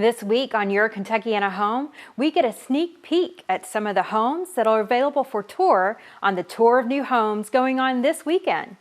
This week on Your Kentuckiana Home, we get a sneak peek at some of the homes that are available for tour on the Tour of New Homes going on this weekend.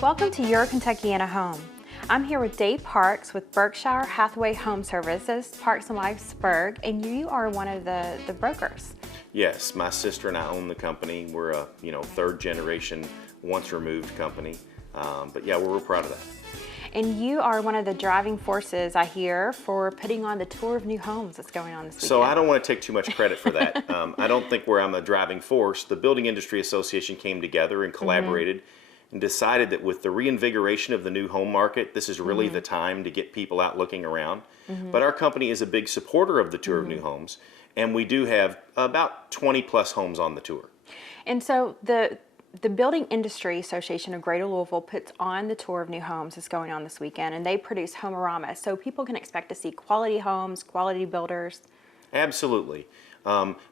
Welcome to Your Kentuckiana Home. I'm here with Dave Parks with Berkshire Hathaway Home Services, Parks and Lifesburg, and you are one of the brokers. Yes, my sister and I own the company. We're a third generation, once removed company, but yeah, we're real proud of that. And you are one of the driving forces, I hear, for putting on the Tour of New Homes that's going on this weekend. So I don't want to take too much credit for that. I don't think I'm a driving force. The Building Industry Association came together and collaborated and decided that with the reinvigoration of the new home market, this is really the time to get people out looking around. But our company is a big supporter of the Tour of New Homes, and we do have about 20 plus homes on the tour. And so the Building Industry Association of Greater Louisville puts on the Tour of New Homes that's going on this weekend, and they produce Home-O-Rama, so people can expect to see quality homes, quality builders. Absolutely.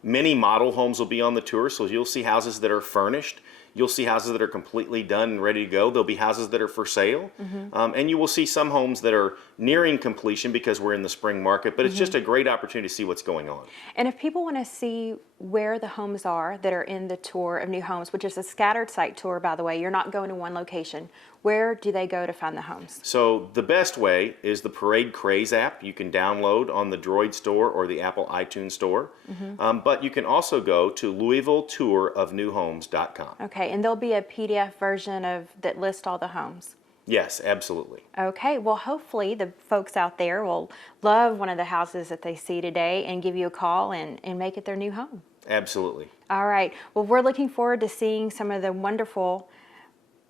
Many model homes will be on the tour, so you'll see houses that are furnished. You'll see houses that are completely done and ready to go. There'll be houses that are for sale. And you will see some homes that are nearing completion because we're in the spring market, but it's just a great opportunity to see what's going on. And if people want to see where the homes are that are in the Tour of New Homes, which is a scattered site tour, by the way, you're not going to one location, where do they go to find the homes? So the best way is the PARADECRAZE app. You can download on the Droid store or the Apple iTunes store. But you can also go to LouisvilleTourOfNewHomes.com. Okay, and there'll be a PDF version that lists all the homes. Yes, absolutely. Okay, well, hopefully the folks out there will love one of the houses that they see today and give you a call and make it their new home. Absolutely. All right, well, we're looking forward to seeing some of the wonderful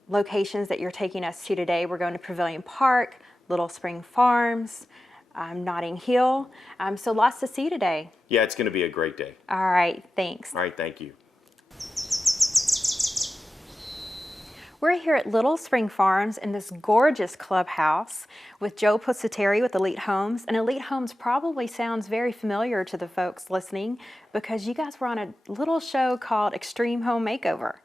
locations that you're taking us to today. We're going to Pavilion Park, Little Spring Farms, Notting Hill. So lots to see today. Yeah, it's going to be a great day. All right, thanks. All right, thank you. We're here at Little Spring Farms in this gorgeous clubhouse with Joe Pusateri with Elite Homes. And Elite Homes probably sounds very familiar to the folks listening because you guys were on a little show called Extreme Home Makeover.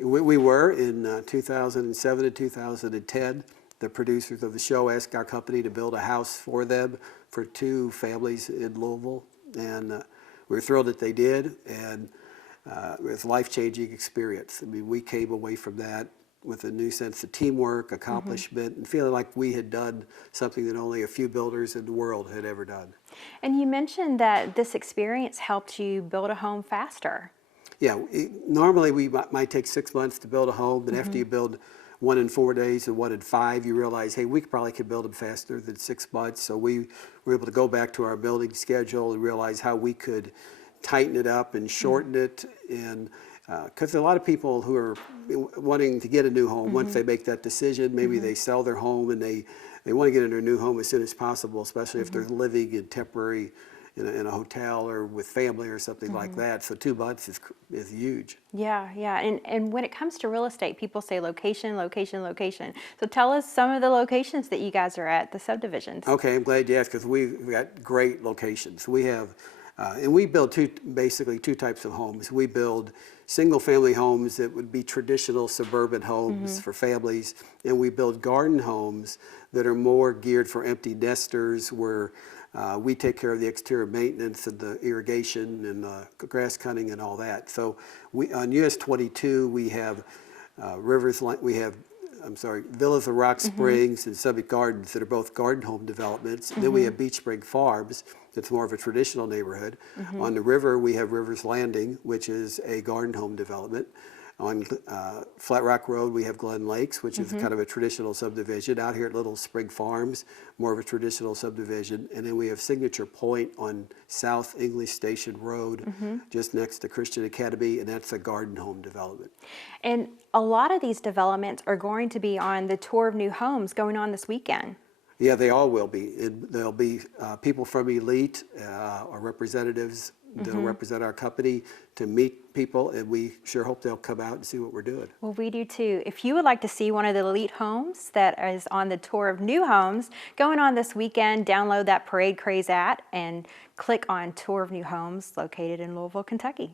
We were in 2007 and 2010. The producers of the show asked our company to build a house for them for two families in Louisville. And we were thrilled that they did. And it was a life-changing experience. I mean, we came away from that with a new sense of teamwork, accomplishment, and feeling like we had done something that only a few builders in the world had ever done. And you mentioned that this experience helped you build a home faster. Yeah, normally we might take 6 months to build a home, but after you build one in 4 days and one in 5, you realize, hey, we probably could build them faster than 6 months. So we were able to go back to our building schedule and realize how we could tighten it up and shorten it. And because a lot of people who are wanting to get a new home, once they make that decision, maybe they sell their home and they want to get into a new home as soon as possible, especially if they're living in temporary in a hotel or with family or something like that. So 2 months is huge. Yeah. And when it comes to real estate, people say location, location, location. So tell us some of the locations that you guys are at, the subdivisions. Okay, I'm glad you asked because we've got great locations. We have, and we build basically two types of homes. We build single-family homes that would be traditional suburban homes for families, and we build garden homes that are more geared for empty nesters where we take care of the exterior maintenance and the irrigation and grass cutting and all that. So on US 22 we have Villas of Rock Springs and Summit Gardens that are both garden home developments. Then we have Beach Spring Farms, that's more of a traditional neighborhood. On the river we have Rivers Landing, which is a garden home development. On Flat Rock Road, we have Glen Lakes, which is kind of a traditional subdivision. Out here at Little Spring Farms, more of a traditional subdivision. And then we have Signature Point on South English Station Road, just next to Christian Academy, and that's a garden home development. And a lot of these developments are going to be on the Tour of New Homes going on this weekend. Yeah, they all will be. There'll be people from Elite or representatives that'll represent our company to meet people, and we sure hope they'll come out and see what we're doing. Well, we do too. If you would like to see one of the Elite homes that is on the tour of new homes going on this weekend, download that PARADECRAZE app and click on Tour of New Homes located in Louisville, Kentucky.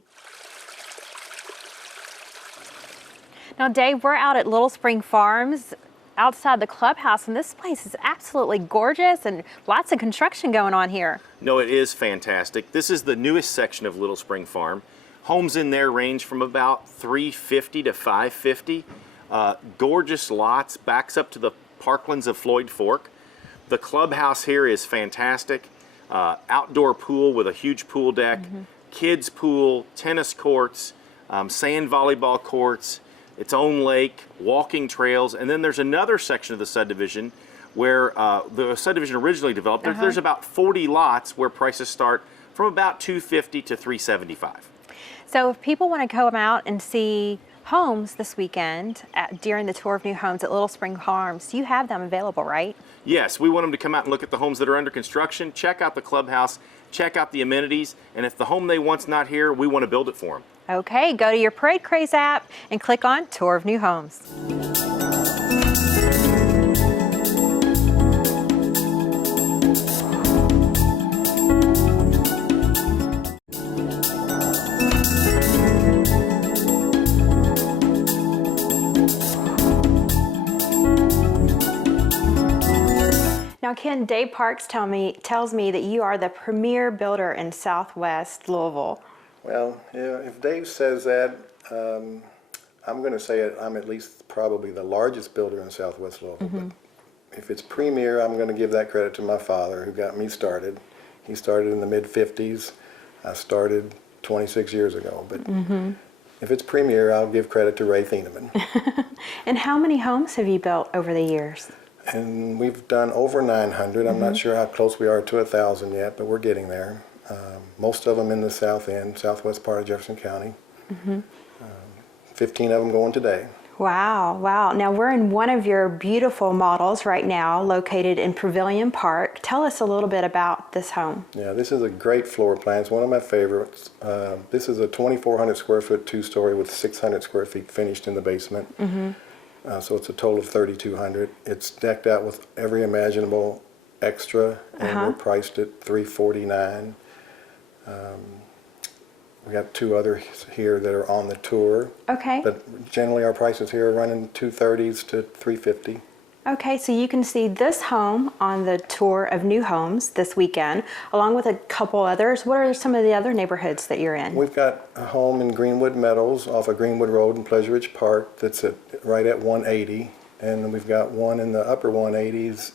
Now, Dave, we're out at Little Spring Farms outside the clubhouse, and this place is absolutely gorgeous and lots of construction going on here. No, it is fantastic. This is the newest section of Little Spring Farm. Homes in there range from about $350 to $550. Gorgeous lots, backs up to the parklands of Floyd Fork. The clubhouse here is fantastic. Outdoor pool with a huge pool deck, kids pool, tennis courts, sand volleyball courts, its own lake, walking trails, and then there's another section of the subdivision where the subdivision originally developed. There's about 40 lots where prices start from about $250 to $375. So if people want to come out and see homes this weekend during the Tour of New Homes at Little Spring Farms, you have them available, right? Yes, we want them to come out and look at the homes that are under construction, check out the clubhouse, check out the amenities, and if the home they want's not here, we want to build it for them. Okay, go to your PARADECRAZE app and click on Tour of New Homes. Now, Ken, Dave Parks tells me that you are the premier builder in Southwest Louisville. Well, yeah, if Dave says that, I'm going to say it, I'm at least probably the largest builder in Southwest Louisville. But if it's premier, I'm going to give that credit to my father, who got me started. He started in the mid-50s. I started 26 years ago. But if it's premier, I'll give credit to Ray Thieneman. And how many homes have you built over the years? And we've done over 900. I'm not sure how close we are to 1,000 yet, but we're getting there. Most of them in the south end, southwest part of Jefferson County. 15 of them going today. Wow, wow. Now we're in one of your beautiful models right now, located in Pavilion Park. Tell us a little bit about this home. Yeah, this is a great floor plan. It's one of my favorites. This is a 2,400 square foot two-story with 600 square feet finished in the basement. So it's a total of 3,200. It's decked out with every imaginable extra, and we're priced at $349. We got two others here that are on the tour. Okay. But generally our prices here are running $230s to $350. Okay, so you can see this home on the tour of new homes this weekend, along with a couple others. What are some of the other neighborhoods that you're in? We've got a home in Greenwood Meadows off of Greenwood Road in Pleasure Ridge Park that's right at 180. And then we've got one in the upper 180s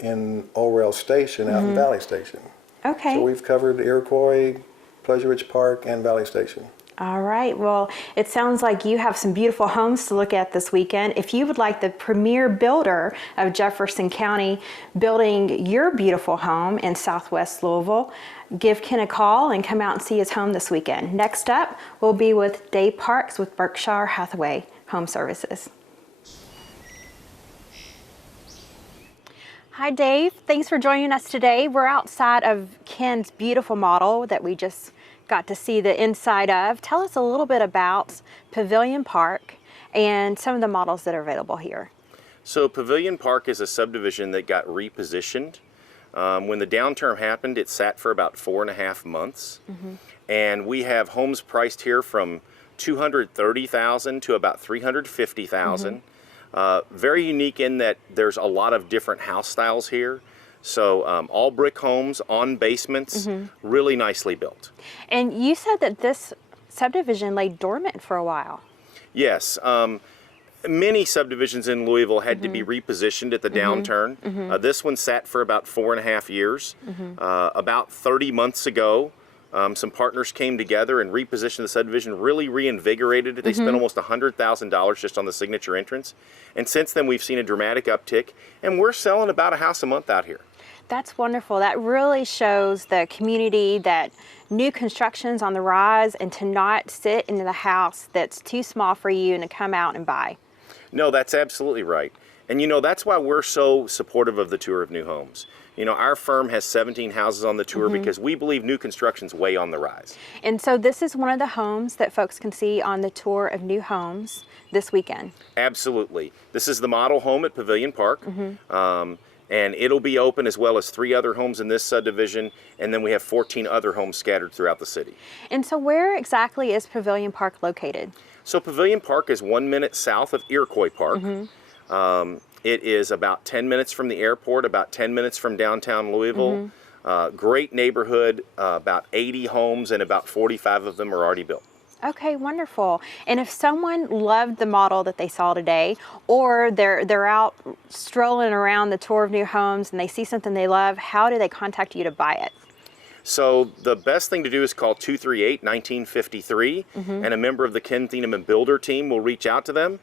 in Orwell Station out in Valley Station. Okay. So we've covered Iroquois, Pleasure Ridge Park, and Valley Station. All right, well, it sounds like you have some beautiful homes to look at this weekend. If you would like the premier builder of Jefferson County building your beautiful home in Southwest Louisville, give Ken a call and come out and see his home this weekend. Next up, we'll be with Dave Parks with Berkshire Hathaway Home Services. Hi, Dave. Thanks for joining us today. We're outside of Ken's beautiful model that we just got to see the inside of. Tell us a little bit about Pavilion Park and some of the models that are available here. So Pavilion Park is a subdivision that got repositioned. When the downturn happened, it sat for about 4.5 months. And we have homes priced here from $230,000 to about $350,000. Very unique in that there's a lot of different house styles here. So all brick homes on basements, really nicely built. And you said that this subdivision lay dormant for a while. Yes. Many subdivisions in Louisville had to be repositioned at the downturn. This one sat for about 4.5 years. About 30 months ago, some partners came together and repositioned the subdivision, really reinvigorated it. They spent almost $100,000 just on the signature entrance. And since then, we've seen a dramatic uptick, and we're selling about a house a month out here. That's wonderful. That really shows the community that new construction's on the rise, and to not sit in the house that's too small for you and to come out and buy. No, that's absolutely right. And that's why we're so supportive of the tour of new homes. Our firm has 17 houses on the tour because we believe new construction's way on the rise. And so this is one of the homes that folks can see on the tour of new homes this weekend. Absolutely. This is the model home at Pavilion Park. And it'll be open as well as 3 other homes in this subdivision, and then we have 14 other homes scattered throughout the city. And so where exactly is Pavilion Park located? So Pavilion Park is 1 minute south of Iroquois Park. It is about 10 minutes from the airport, about 10 minutes from downtown Louisville. Great neighborhood, about 80 homes, and about 45 of them are already built. Okay, wonderful. And if someone loved the model that they saw today, or they're out strolling around the tour of new homes and they see something they love, how do they contact you to buy it? So the best thing to do is call 238-1953, and a member of the Ken Thieneman Builder team will reach out to them,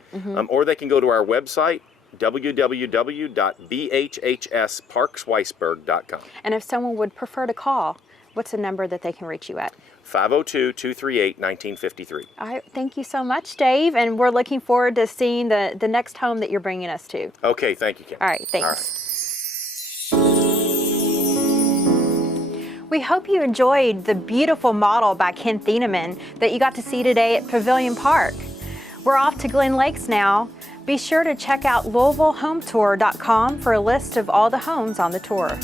or they can go to our website, www.bhhsparksweisberg.com. And if someone would prefer to call, what's the number that they can reach you at? 502-238-1953. All right, thank you so much, Dave, and we're looking forward to seeing the next home that you're bringing us to. Okay, thank you, Kim. All right, thanks. All right. We hope you enjoyed the beautiful model by Ken Thieneman that you got to see today at Pavilion Park. We're off to Glen Lakes now. Be sure to check out LouisvilleHomeTour.com for a list of all the homes on the tour.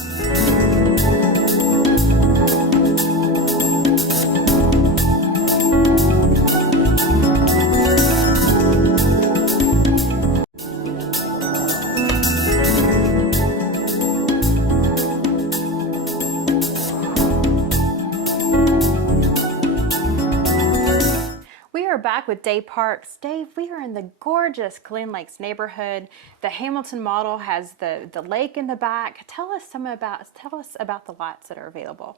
Back with Dave Parks. Dave, we are in the gorgeous Glen Lakes neighborhood. The Hamilton model has the lake in the back. Tell us about the lots that are available.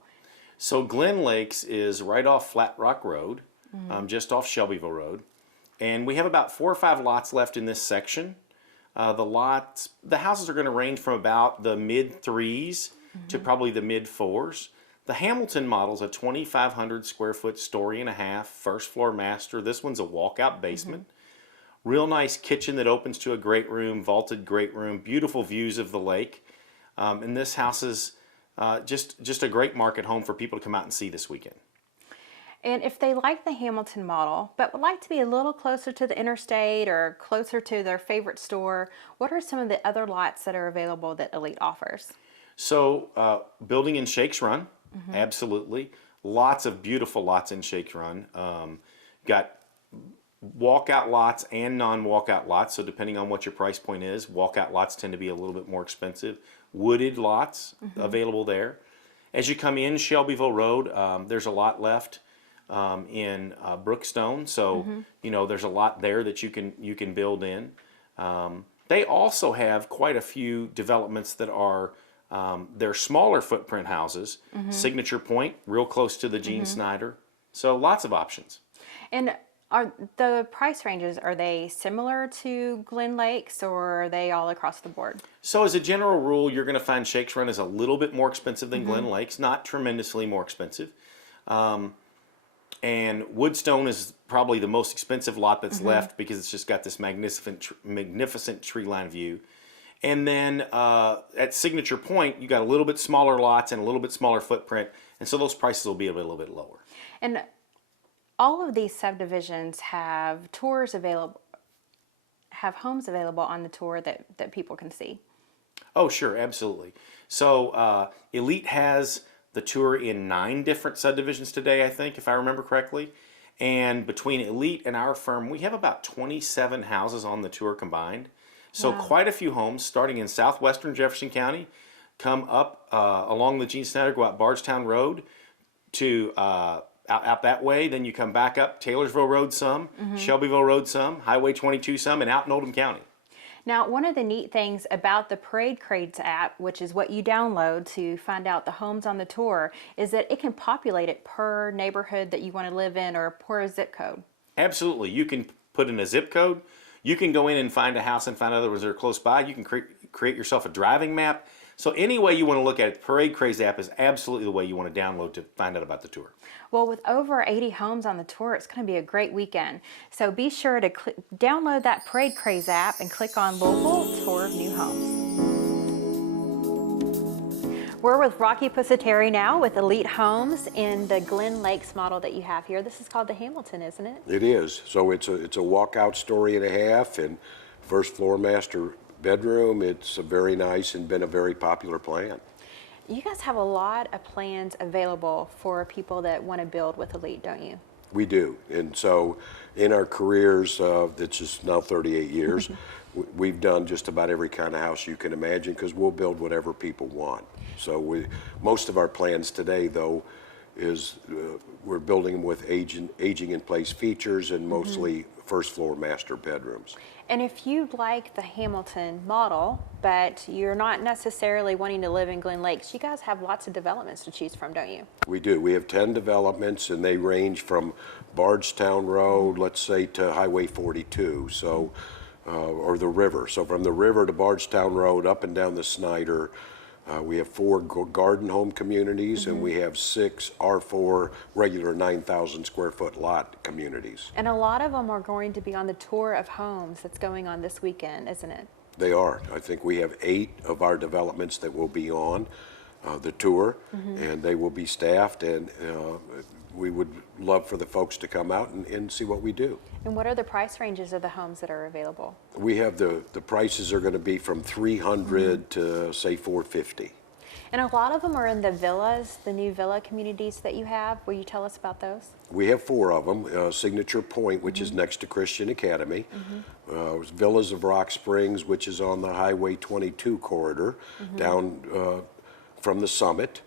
So Glen Lakes is right off Flat Rock Road, just off Shelbyville Road, and we have about 4 or 5 lots left in this section. The houses are going to range from about the mid 3s to probably the mid 4s. The Hamilton model is a 2,500 square foot story and a half, first floor master. This one's a walkout basement. Real nice kitchen that opens to a great room, vaulted great room, beautiful views of the lake. And this house is just a great market home for people to come out and see this weekend. And if they like the Hamilton model, but would like to be a little closer to the interstate or closer to their favorite store, what are some of the other lots that are available that Elite offers? So building in Shakes Run. Absolutely. Lots of beautiful lots in Shakes Run. Got walkout lots and non-walkout lots, so depending on what your price point is, walkout lots tend to be a little bit more expensive. Wooded lots available there. As you come in Shelbyville Road, there's a lot left in Brookstone, so there's a lot there that you can build in. They also have quite a few developments that are they're smaller footprint houses, Signature Point, real close to the Gene Snyder. So lots of options. And are the price ranges, are they similar to Glen Lakes or are they all across the board? So as a general rule, you're going to find Shakes Run is a little bit more expensive than Glen Lakes, not tremendously more expensive. And Woodstone is probably the most expensive lot that's left because it's just got this magnificent tree line view. And then at Signature Point, you got a little bit smaller lots and a little bit smaller footprint, and so those prices will be a little bit lower. And all of these subdivisions have tours available, have homes available on the tour that people can see. Oh, sure, absolutely. So Elite has the tour in 9 different subdivisions today, I think, if I remember correctly. And between Elite and our firm, we have about 27 houses on the tour combined. So quite a few homes starting in southwestern Jefferson County, come up along the Gene Snyder, go out Bardstown Road to out that way. Then you come back up Taylorsville Road some, Shelbyville Road some, Highway 22 some, and out in Oldham County. Now, one of the neat things about the PARADECRAZE app, which is what you download to find out the homes on the tour, is that it can populate it per neighborhood that you want to live in or per zip code. Absolutely. You can put in a zip code. You can go in and find a house and find others that are close by. You can create yourself a driving map. So any way you want to look at it, the PARADECRAZE app is absolutely the way you want to download to find out about the tour. Well, with over 80 homes on the tour, it's going to be a great weekend. So be sure to download that PARADECRAZE app and click on Local Tour of New Homes. We're with Rocky Pusateri now with Elite Homes in the Glen Lakes model that you have here. This is called the Hamilton, isn't it? It is. So it's a walkout story and a half, and first floor master bedroom. It's a very nice and been a very popular plan. You guys have a lot of plans available for people that want to build with Elite, don't you? We do. And so in our careers, that's just now 38 years, we've done just about every kind of house you can imagine, because we'll build whatever people want. So most of our plans today, though, is we're building them with aging in place features and mostly first floor master bedrooms. And if you like the Hamilton model, but you're not necessarily wanting to live in Glen Lakes, you guys have lots of developments to choose from, don't you? We do. We have 10 developments, and they range from Bardstown Road, let's say, to Highway 42, so, or the river. So from the river to Bardstown Road, up and down the Snyder, we have 4 garden home communities, and we have 6 R4 regular 9,000 square foot lot communities. And a lot of them are going to be on the tour of homes that's going on this weekend, isn't it? They are. I think we have 8 of our developments that will be on the tour, and they will be staffed, and we would love for the folks to come out and see what we do. And what are the price ranges of the homes that are available? We have the prices are going to be from $300 to say $450. And a lot of them are in the villas, the new villa communities that you have. Will you tell us about those? We have 4 of them. Signature Point, which is next to Christian Academy. Villas of Rock Springs, which is on the Highway 22 corridor, down from the Summit.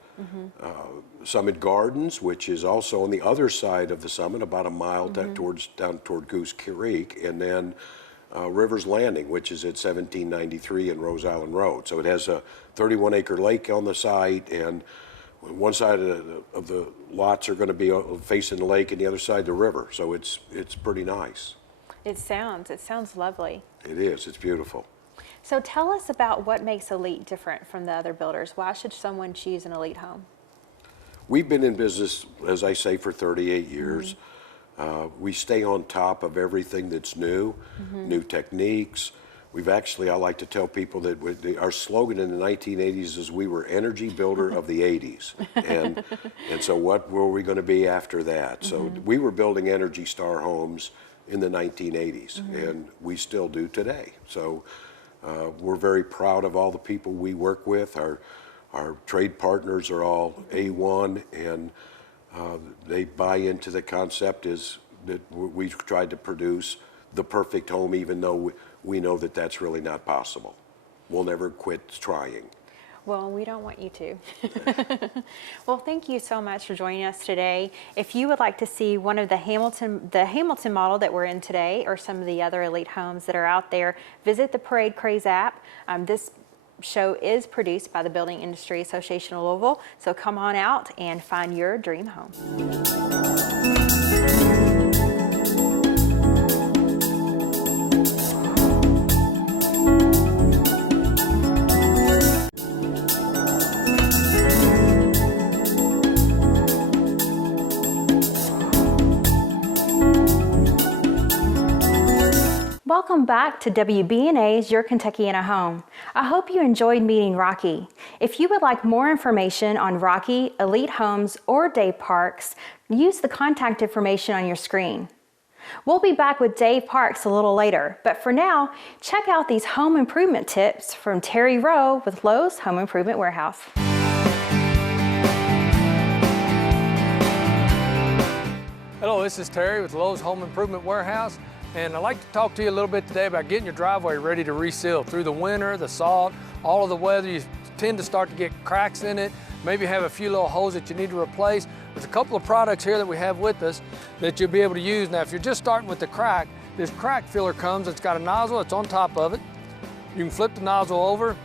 Summit Gardens, which is also on the other side of the Summit, about a mile down toward Goose Creek, and then Rivers Landing, which is at 1793 and Rose Island Road. So it has a 31-acre lake on the site, and one side of the lots are going to be facing the lake, and the other side the river. So it's pretty nice. It sounds lovely. It is. It's beautiful. So tell us about what makes Elite different from the other builders. Why should someone choose an Elite home? We've been in business, as I say, for 38 years. We stay on top of everything that's new, new techniques. We've actually, I like to tell people that our slogan in the 1980s is we were energy builder of the 80s. And so what were we going to be after that? So we were building Energy Star homes in the 1980s, and we still do today. So we're very proud of all the people we work with. Our trade partners are all A1, and they buy into the concept is that we've tried to produce the perfect home, even though we know that that's really not possible. We'll never quit trying. Well, we don't want you to. Well, thank you so much for joining us today. If you would like to see one of the Hamilton model that we're in today, or some of the other Elite homes that are out there, visit the PARADECRAZE app. This show is produced by the Building Industry Association of Louisville, so come on out and find your dream home. Welcome back to WB&A's Your Kentuckiana Home. I hope you enjoyed meeting Rocky. If you would like more information on Rocky, Elite Homes, or Dave Parks, use the contact information on your screen. We'll be back with Dave Parks a little later, but for now, check out these home improvement tips from Terry Rowe with Lowe's Home Improvement Warehouse. Hello, this is Terry with Lowe's Home Improvement Warehouse. And I'd like to talk to you a little bit today about getting your driveway ready to reseal. Through the winter, the salt, all of the weather, you tend to start to get cracks in it, maybe have a few little holes that you need to replace. There's a couple of products here that we have with us that you'll be able to use. Now, if you're just starting with the crack, this crack filler comes, it's got a nozzle, it's on top of it. You can flip the nozzle over,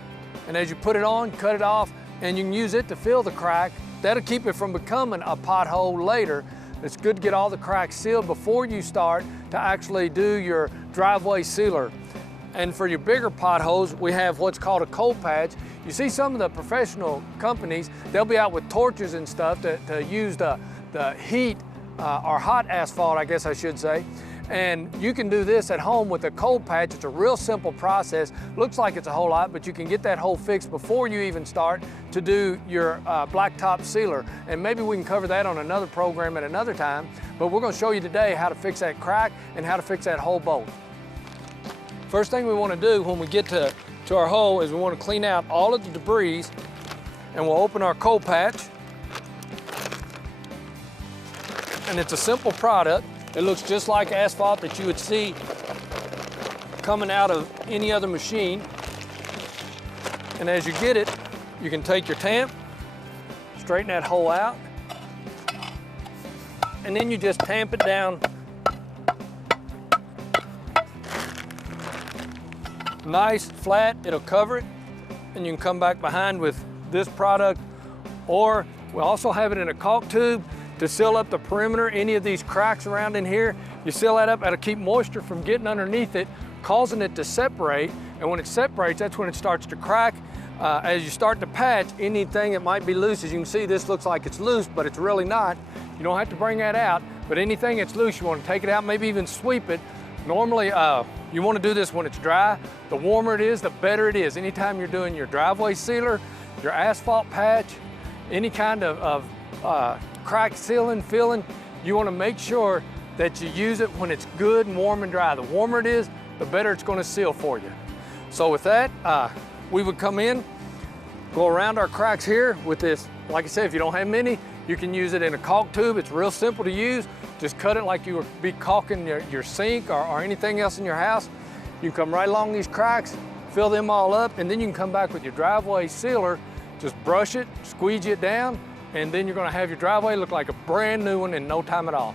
and as you put it on, cut it off, and you can use it to fill the crack. That'll keep it from becoming a pothole later. It's good to get all the cracks sealed before you start to actually do your driveway sealer. And for your bigger potholes, we have what's called a cold patch. You see some of the professional companies, they'll be out with torches and stuff to use the heat or hot asphalt, I guess I should say. And you can do this at home with a cold patch. It's a real simple process. Looks like it's a whole lot, but you can get that hole fixed before you even start to do your blacktop sealer. And maybe we can cover that on another program at another time, but we're gonna show you today how to fix that crack and how to fix that hole bolt. First thing we wanna do when we get to our hole is we wanna clean out all of the debris, and we'll open our cold patch. And it's a simple product. It looks just like asphalt that you would see coming out of any other machine. And as you get it, you can take your tamp, straighten that hole out, and then you just tamp it down nice, flat, it'll cover it, and you can come back behind with this product, or we also have it in a caulk tube to seal up the perimeter, any of these cracks around in here. You seal that up, that'll keep moisture from getting underneath it, causing it to separate, and when it separates, that's when it starts to crack. As you start to patch, anything that might be loose, as you can see, this looks like it's loose, but it's really not. You don't have to bring that out, but anything that's loose, you want to take it out, maybe even sweep it. Normally, you want to do this when it's dry. The warmer it is, the better it is. Anytime you're doing your driveway sealer, your asphalt patch, any kind of crack sealing, filling, you want to make sure that you use it when it's good and warm and dry. The warmer it is, the better it's going to seal for you. So with that, we would come in, go around our cracks here with this. Like I said, if you don't have many, you can use it in a caulk tube. It's real simple to use. Just cut it like you would be caulking your sink or anything else in your house. You can come right along these cracks, fill them all up, and then you can come back with your driveway sealer, just brush it, squeegee it down, and then you're gonna have your driveway look like a brand new one in no time at all.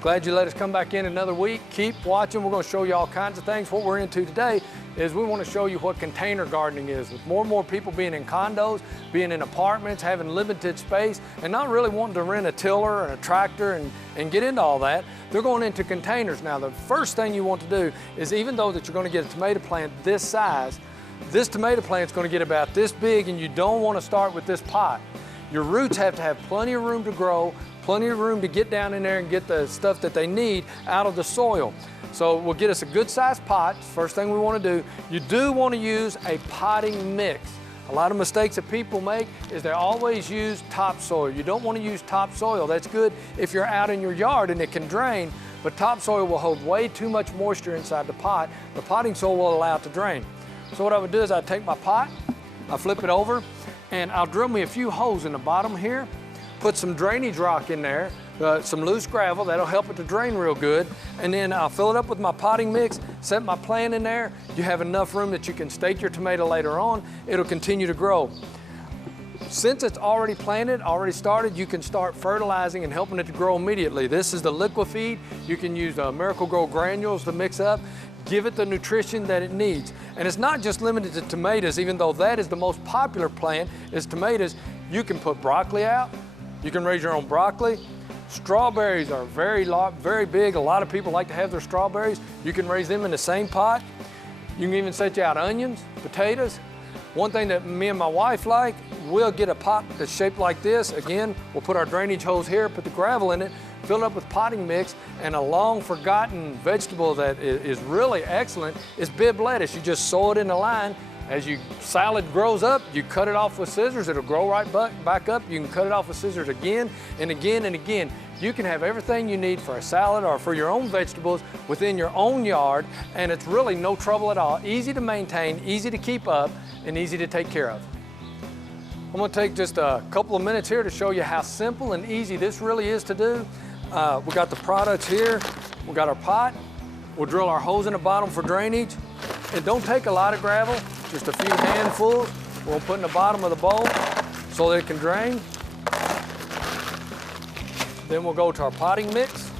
Glad you let us come back in another week. Keep watching, we're gonna show you all kinds of things. What we're into today is we wanna show you what container gardening is. With more and more people being in condos, being in apartments, having limited space, and not really wanting to rent a tiller and a tractor and get into all that, they're going into containers. Now, the first thing you want to do is, even though that you're gonna get a tomato plant this size, this tomato plant's gonna get about this big, and you don't wanna start with this pot. Your roots have to have plenty of room to grow, plenty of room to get down in there and get the stuff that they need out of the soil. So we'll get us a good sized pot, first thing we wanna do. You do wanna use a potting mix. A lot of mistakes that people make is they always use topsoil. You don't wanna use topsoil. That's good if you're out in your yard and it can drain, but topsoil will hold way too much moisture inside the pot. The potting soil will allow it to drain. So what I would do is I'd take my pot, I flip it over, and I'll drill me a few holes in the bottom here, put some drainage rock in there, some loose gravel, that'll help it to drain real good, and then I'll fill it up with my potting mix, set my plant in there. You have enough room that you can stake your tomato later on. It'll continue to grow. Since it's already planted, already started, you can start fertilizing and helping it to grow immediately. This is the liquid feed. You can use Miracle-Gro granules to mix up. Give it the nutrition that it needs. And it's not just limited to tomatoes, even though that is the most popular plant, is tomatoes. You can put broccoli out. You can raise your own broccoli. Strawberries are very big. A lot of people like to have their strawberries. You can raise them in the same pot. You can even set out onions, potatoes. One thing that me and my wife like, we'll get a pot that's shaped like this. Again, we'll put our drainage hose here, put the gravel in it, fill it up with potting mix, and a long forgotten vegetable that is really excellent is Bibb lettuce. You just sow it in a line. As your salad grows up, you cut it off with scissors, it'll grow right back up. You can cut it off with scissors again and again and again. You can have everything you need for a salad or for your own vegetables within your own yard, and it's really no trouble at all. Easy to maintain, easy to keep up, and easy to take care of. I'm gonna take just a couple of minutes here to show you how simple and easy this really is to do. We got the products here, we got our pot, we'll drill our holes in the bottom for drainage. It don't take a lot of gravel, just a few handfuls. We'll put in the bottom of the bowl so that it can drain. Then we'll go to our potting mix.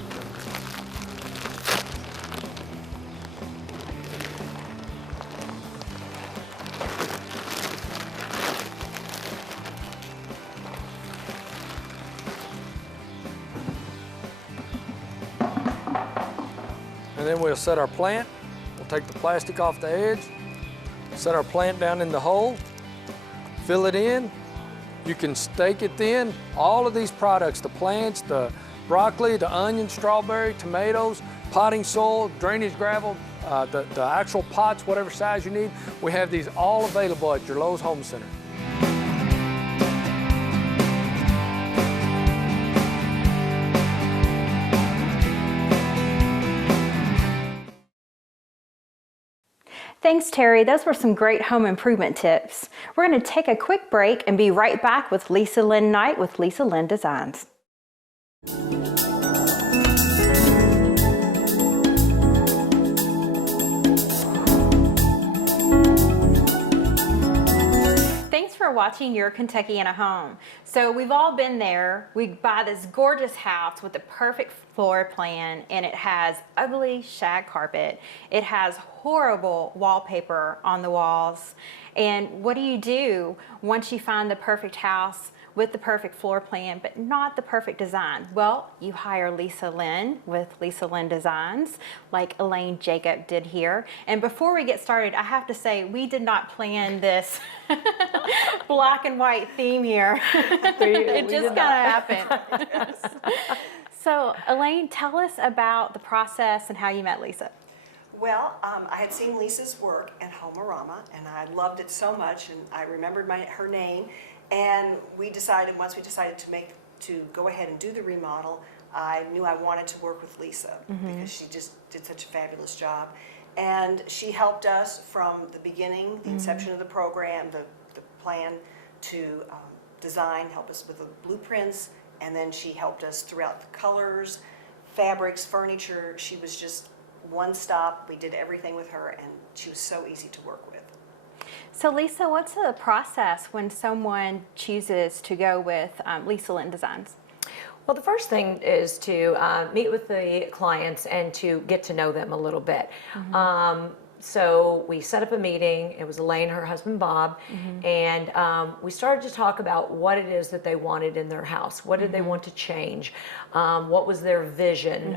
And then we'll set our plant. We'll take the plastic off the edge, set our plant down in the hole, fill it in. You can stake it in. All of these products, the plants, the broccoli, the onion, strawberry, tomatoes, potting soil, drainage gravel, the actual pots, whatever size you need, we have these all available at your Lowe's Home Center. Thanks, Terry. Those were some great home improvement tips. We're going to take a quick break and be right back with Lisa Lynn Knight with Lisa Lynn Designs. Thanks for watching Your Kentuckiana Home. So we've all been there. We buy this gorgeous house with the perfect floor plan, and it has ugly shag carpet. It has horrible wallpaper on the walls. And what do you do once you find the perfect house with the perfect floor plan, but not the perfect design? Well, you hire Lisa Lynn with Lisa Lynn Designs, like Elaine Jacob did here. And before we get started, I have to say, we did not plan this black and white theme here. It just kind of happened. So, Elaine, tell us about the process and how you met Lisa. Well, I had seen Lisa's work at Homerama, and I loved it so much, and I remembered her name. And once we decided to go ahead and do the remodel, I knew I wanted to work with Lisa because she just did such a fabulous job. And she helped us from the beginning, the inception of the program, the plan to design, help us with the blueprints, and then she helped us throughout the colors, fabrics, furniture. She was just one stop. We did everything with her, and she was so easy to work with. So Lisa, what's the process when someone chooses to go with Lisa Lynn Designs? Well, the first thing is to meet with the clients and to get to know them a little bit. So we set up a meeting. It was Elaine, her husband Bob, and we started to talk about what it is that they wanted in their house. What did they want to change? What was their vision?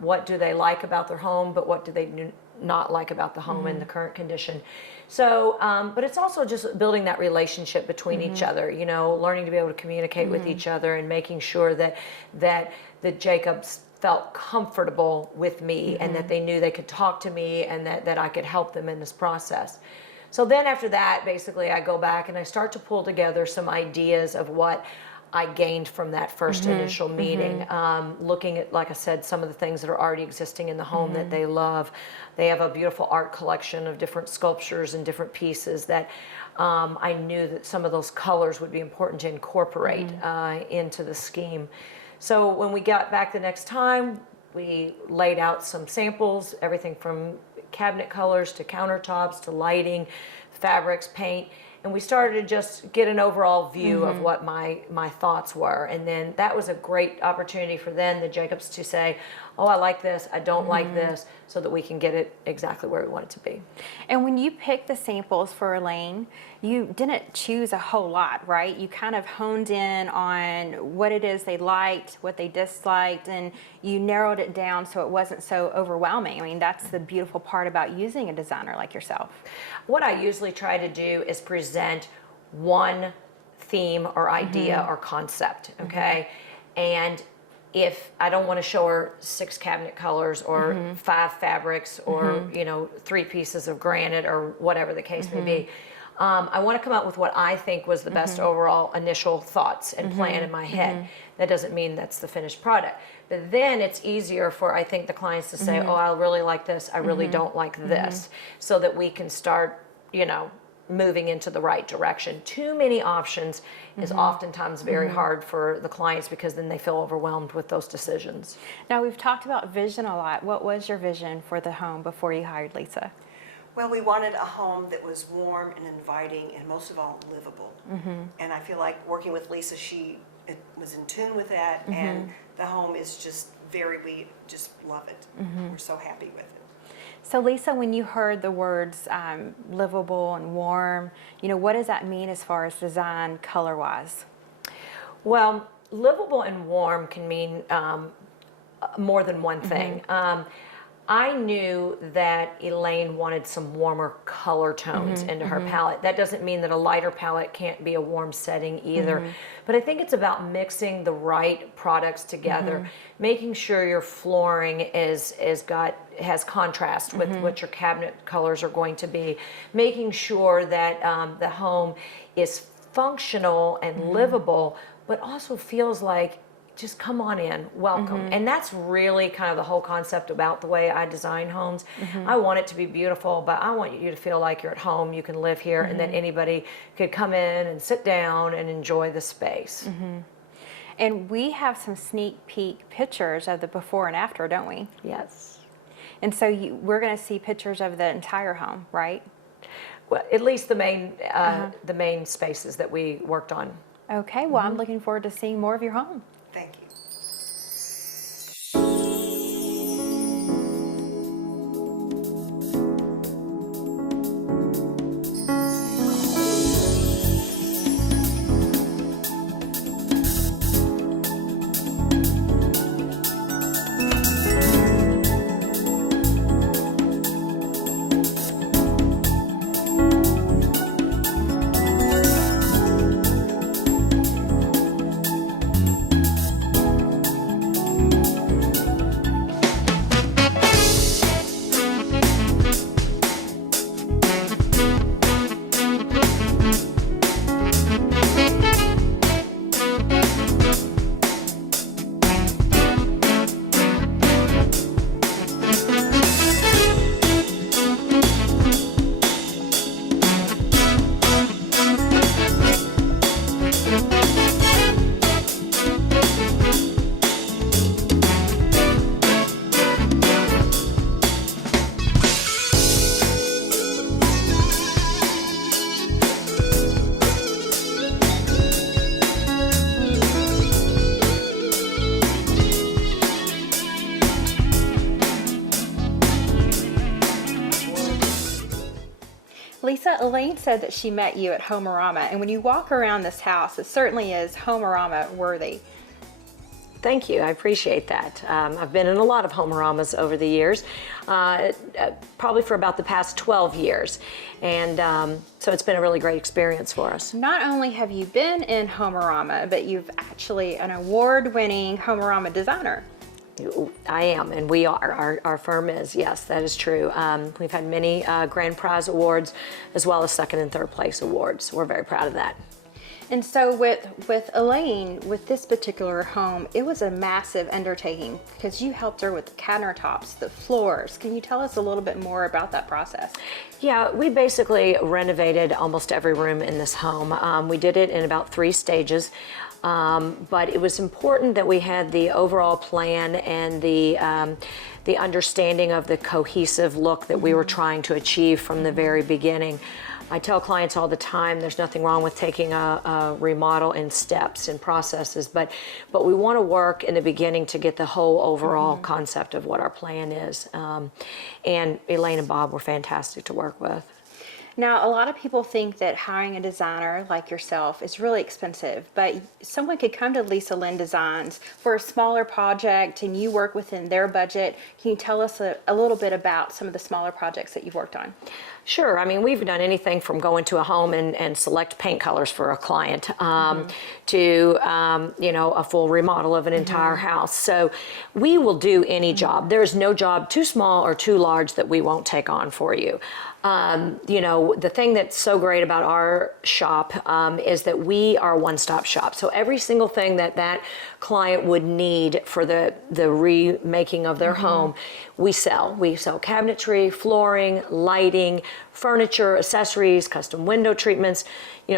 What do they like about their home, but what do they not like about the home in the current condition? So, but it's also just building that relationship between each other, you know, learning to be able to communicate with each other and making sure that the Jacobs felt comfortable with me and that they knew they could talk to me and that I could help them in this process. So then after that, basically I go back and I start to pull together some ideas of what I gained from that first initial meeting, looking at, like I said, some of the things that are already existing in the home that they love. They have a beautiful art collection of different sculptures and different pieces that I knew that some of those colors would be important to incorporate into the scheme. So when we got back the next time, we laid out some samples, everything from cabinet colors to countertops to lighting, fabrics, paint. And we started to just get an overall view of what my thoughts were. And then that was a great opportunity for then the Jacobs to say, oh, I like this, I don't like this, so that we can get it exactly where we want it to be. And when you picked the samples for Elaine, you didn't choose a whole lot, right? You kind of honed in on what it is they liked, what they disliked, and you narrowed it down so it wasn't so overwhelming. I mean, that's the beautiful part about using a designer like yourself. What I usually try to do is present one theme or idea or concept, okay? And if I don't want to show her 6 cabinet colors or 5 fabrics or, you know, 3 pieces of granite or whatever the case may be, I want to come up with what I think was the best overall initial thoughts and plan in my head. That doesn't mean that's the finished product. But then it's easier for, I think, the clients to say, oh, I really like this, I really don't like this, so that we can start, you know, moving into the right direction. Too many options is oftentimes very hard for the clients because then they feel overwhelmed with those decisions. Now, we've talked about vision a lot. What was your vision for the home before you hired Lisa? Well, we wanted a home that was warm and inviting and most of all livable. And I feel like working with Lisa, she was in tune with that, and the home is just we just love it. We're so happy with it. So Lisa, when you heard the words livable and warm, you know, what does that mean as far as design color-wise? Well, livable and warm can mean more than one thing. I knew that Elaine wanted some warmer color tones into her palette. That doesn't mean that a lighter palette can't be a warm setting either. But I think it's about mixing the right products together, making sure your flooring has contrast with what your cabinet colors are going to be, making sure that the home is functional and livable, but also feels like just come on in, welcome. And that's really kind of the whole concept about the way I design homes. I want it to be beautiful, but I want you to feel like you're at home, you can live here, and that anybody could come in and sit down and enjoy the space. And we have some sneak peek pictures of the before and after, don't we? Yes. And so we're going to see pictures of the entire home, right? Well, at least the main spaces that we worked on. Okay, well, I'm looking forward to seeing more of your home. Thank you. Lisa, Elaine said that she met you at Homeorama, and when you walk around this house, it certainly is Homeorama worthy. Thank you, I appreciate that. I've been in a lot of Homeoramas over the years, probably for about the past 12 years. And so it's been a really great experience for us. Not only have you been in Homeorama, but you've actually an award-winning Homeorama designer. I am, and we are. Our firm is, yes, that is true. We've had many grand prize awards, as well as second and third place awards. We're very proud of that. And so with Elaine, with this particular home, it was a massive undertaking because you helped her with the countertops, the floors. Can you tell us a little bit more about that process? Yeah, we basically renovated almost every room in this home. We did it in about 3 stages. But it was important that we had the overall plan and the understanding of the cohesive look that we were trying to achieve from the very beginning. I tell clients all the time there's nothing wrong with taking a remodel in steps and processes, but we want to work in the beginning to get the whole overall concept of what our plan is. And Elaine and Bob were fantastic to work with. Now, a lot of people think that hiring a designer like yourself is really expensive, but someone could come to Lisa Lynn Designs for a smaller project and you work within their budget. Can you tell us a little bit about some of the smaller projects that you've worked on? Sure. I mean, we've done anything from going to a home and select paint colors for a client to, a full remodel of an entire house. So we will do any job. There's no job too small or too large that we won't take on for you. The thing that's so great about our shop is that we are a one-stop shop. So every single thing that client would need for the remaking of their home, we sell. We sell cabinetry, flooring, lighting, furniture, accessories, custom window treatments,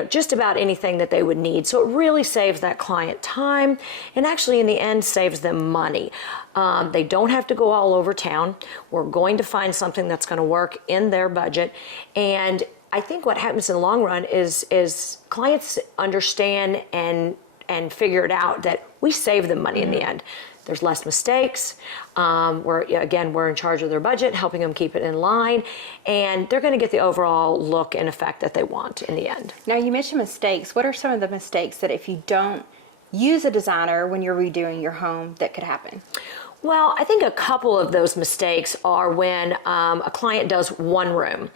just about anything that they would need. So it really saves that client time and actually in the end saves them money. They don't have to go all over town. We're going to find something that's going to work in their budget. And I think what happens in the long run is clients understand and figure it out that we save them money in the end. There's less mistakes. We're in charge of their budget, helping them keep it in line, and they're going to get the overall look and effect that they want in the end. Now, you mentioned mistakes. What are some of the mistakes that if you don't use a designer when you're redoing your home that could happen? Well, I think a couple of those mistakes are when a client does one room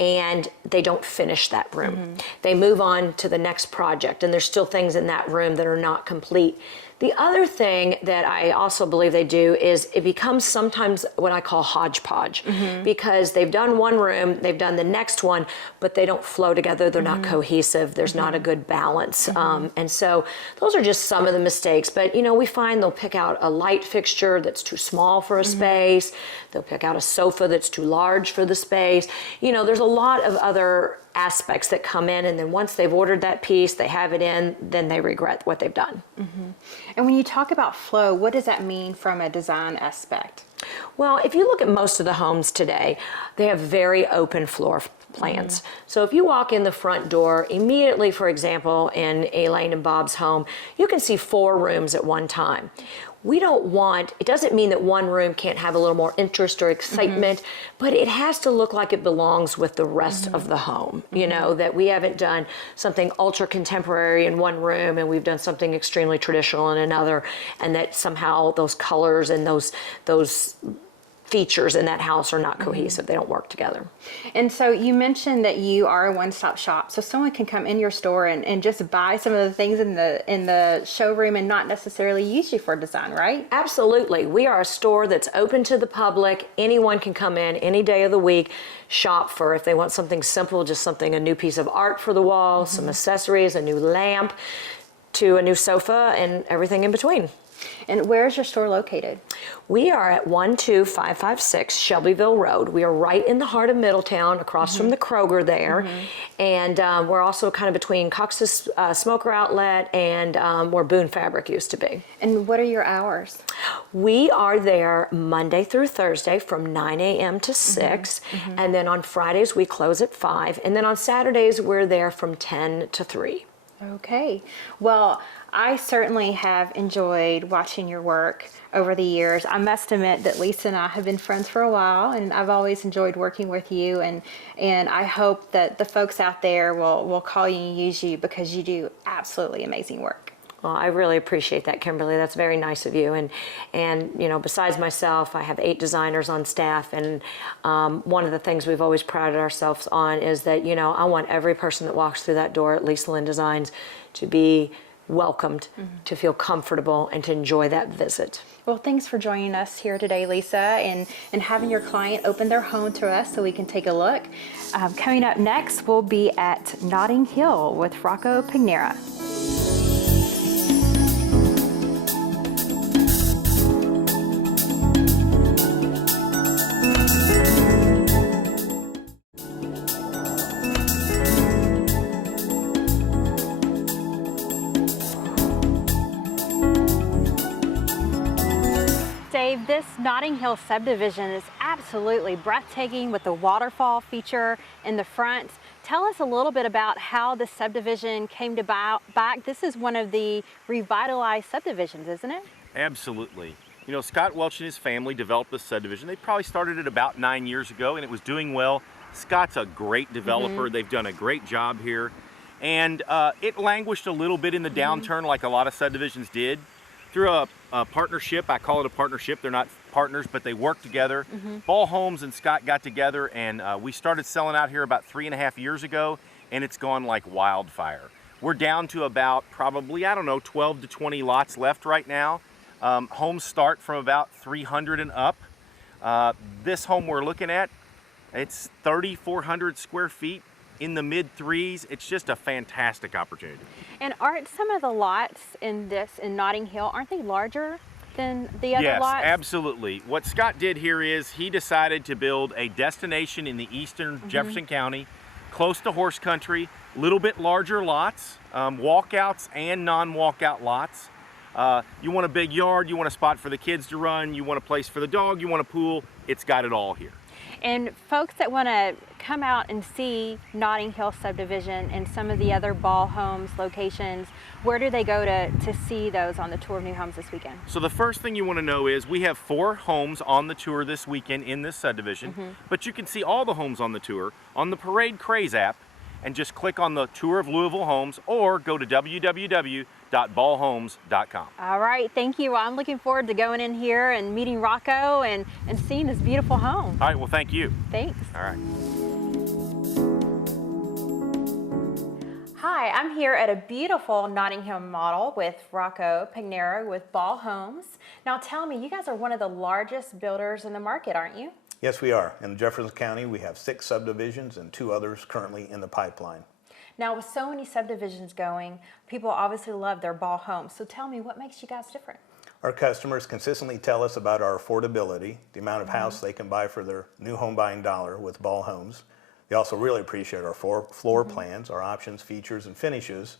and they don't finish that room. They move on to the next project and there's still things in that room that are not complete. The other thing that I also believe they do is it becomes sometimes what I call hodgepodge, because they've done one room, they've done the next one, but they don't flow together, they're not cohesive, there's not a good balance. And so those are just some of the mistakes. But you know, we find they'll pick out a light fixture that's too small for a space, they'll pick out a sofa that's too large for the space. You know, there's a lot of other aspects that come in, and then once they've ordered that piece, they have it in, then they regret what they've done. And when you talk about flow, what does that mean from a design aspect? Well, if you look at most of the homes today, they have very open floor plans. So if you walk in the front door, immediately, for example, in Elaine and Bob's home, you can see 4 rooms at one time. We don't want, it doesn't mean that one room can't have a little more interest or excitement, but it has to look like it belongs with the rest of the home. You know, that we haven't done something ultra contemporary in one room and we've done something extremely traditional in another, and that somehow those colors and those features in that house are not cohesive. They don't work together. And so you mentioned that you are a one-stop shop, so someone can come in your store and just buy some of the things in the showroom and not necessarily use you for design, right? Absolutely. We are a store that's open to the public. Anyone can come in any day of the week, shop for, if they want something simple, just something, a new piece of art for the wall, some accessories, a new lamp, to a new sofa, and everything in between. And where is your store located? We are at 12556 Shelbyville Road. We are right in the heart of Middletown, across from the Kroger there. And we're also kind of between Cox's Smoker Outlet and where Boone Fabric used to be. And what are your hours? We are there Monday through Thursday from 9 a.m. to 6. And then on Fridays we close at 5. And then on Saturdays we're there from 10 to 3. Okay. Well, I certainly have enjoyed watching your work over the years. I must admit that Lisa and I have been friends for a while, and I've always enjoyed working with you, and I hope that the folks out there will call you and use you, because you do absolutely amazing work. Well, I really appreciate that, Kimberly. That's very nice of you. And you know, besides myself, I have 8 designers on staff, and one of the things we've always prided ourselves on is that, you know, I want every person that walks through that door at Lisa Lynn Designs to be welcomed, to feel comfortable, and to enjoy that visit. Well, thanks for joining us here today, Lisa, and having your client open their home to us so we can take a look. Coming up next, we'll be at Notting Hill with Rocco Pignera. This Notting Hill subdivision is absolutely breathtaking with the waterfall feature in the front. Tell us a little bit about how the subdivision came to back. This is one of the revitalized subdivisions, isn't it? Absolutely. You know, Scott Welch and his family developed this subdivision. They probably started it about 9 years ago, and it was doing well. Scott's a great developer. They've done a great job here. And it languished a little bit in the downturn, like a lot of subdivisions did. Through a partnership, I call it a partnership, they're not partners, but they work together. Ball Homes and Scott got together, and we started selling out here about 3.5 years ago, and it's gone like wildfire. We're down to about probably, I don't know, 12 to 20 lots left right now. Homes start from about 300 and up. This home we're looking at, it's 3,400 square feet. In the mid 3s. It's just a fantastic opportunity. And aren't some of the lots in Notting Hill, aren't they larger than the other lots? Yes, absolutely. What Scott did here is he decided to build a destination in the eastern Jefferson County, close to horse country, a little bit larger lots, walkouts and non-walkout lots. You want a big yard, you want a spot for the kids to run, you want a place for the dog, you want a pool, it's got it all here. And folks that want to come out and see Notting Hill subdivision and some of the other Ball Homes locations, where do they go to see those on the tour of new homes this weekend? So the first thing you want to know is we have 4 homes on the tour this weekend in this subdivision, but you can see all the homes on the tour on the PARADECRAZE app. and just click on the Tour of Louisville Homes or go to www.ballhomes.com. All right, thank you. Well, I'm looking forward to going in here and meeting Rocco and seeing this beautiful home. All right, well, thank you. Thanks. All right. Hi, I'm here at a beautiful Notting Hill model with Rocco Pignera with Ball Homes. Now tell me, you guys are one of the largest builders in the market, aren't you? Yes, we are. In Jefferson County, we have 6 subdivisions and 2 others currently in the pipeline. Now with so many subdivisions going, people obviously love their Ball Homes. So tell me, what makes you guys different? Our customers consistently tell us about our affordability, the amount of house they can buy for their new home buying dollar with Ball Homes. They also really appreciate our floor plans, our options, features, and finishes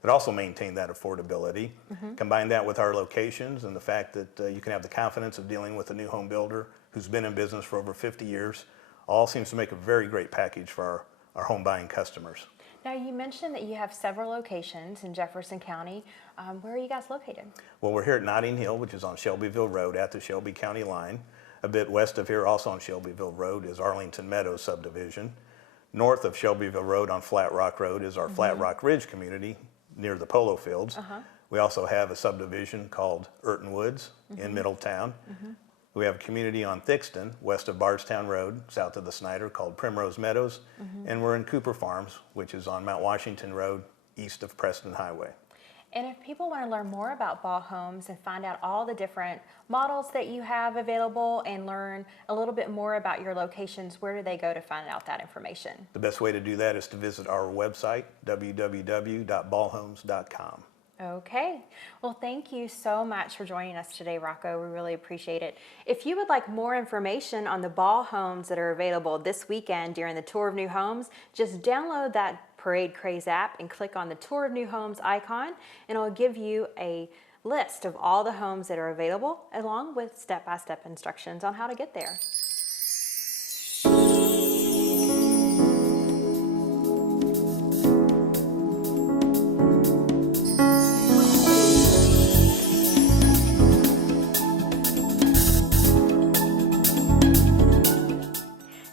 that also maintain that affordability. Combine that with our locations and the fact that you can have the confidence of dealing with a new home builder who's been in business for over 50 years, all seems to make a very great package for our home buying customers. Now you mentioned that you have several locations in Jefferson County. Where are you guys located? Well, we're here at Notting Hill, which is on Shelbyville Road at the Shelby County line. A bit west of here, also on Shelbyville Road, is Arlington Meadows subdivision. North of Shelbyville Road on Flat Rock Road is our Flat Rock Ridge community near the polo fields. We also have a subdivision called Urton Woods in Middletown. We have a community on Thixton, west of Bardstown Road, south of the Snyder, called Primrose Meadows. And we're in Cooper Farms, which is on Mount Washington Road, east of Preston Highway. And if people want to learn more about Ball Homes and find out all the different models that you have available and learn a little bit more about your locations, where do they go to find out that information? The best way to do that is to visit our website, www.ballhomes.com. Okay. Well, thank you so much for joining us today, Rocco. We really appreciate it. If you would like more information on the Ball Homes that are available this weekend during the Tour of New Homes, just download that PARADECRAZE app and click on the Tour of New Homes icon, and it will give you a list of all the homes that are available, along with step-by-step instructions on how to get there.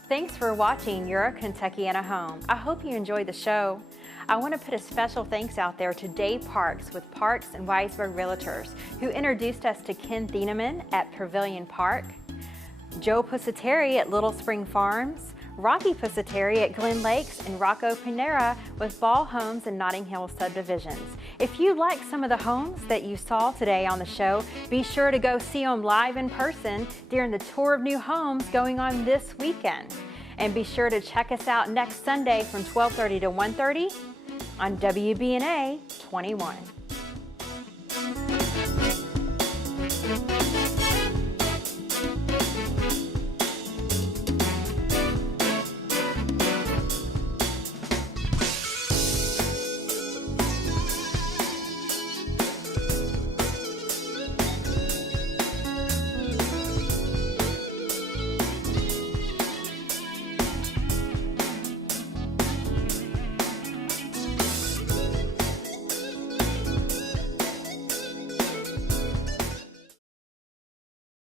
Thanks for watching Your Kentuckiana Home. I hope you enjoyed the show. I want to put a special thanks out there to Dave Parks with Parks and Weisberg Realtors, who introduced us to Ken Thieneman at Pavilion Park, Joe Pusateri at Little Spring Farms, Rocky Pusateri at Glen Lakes, and Rocco Pignera with Ball Homes and Notting Hill subdivisions. If you like some of the homes that you saw today on the show, be sure to go see them live in person during the Tour of New Homes going on this weekend. And be sure to check us out next Sunday from 12:30 to 1:30 on WBNA 21.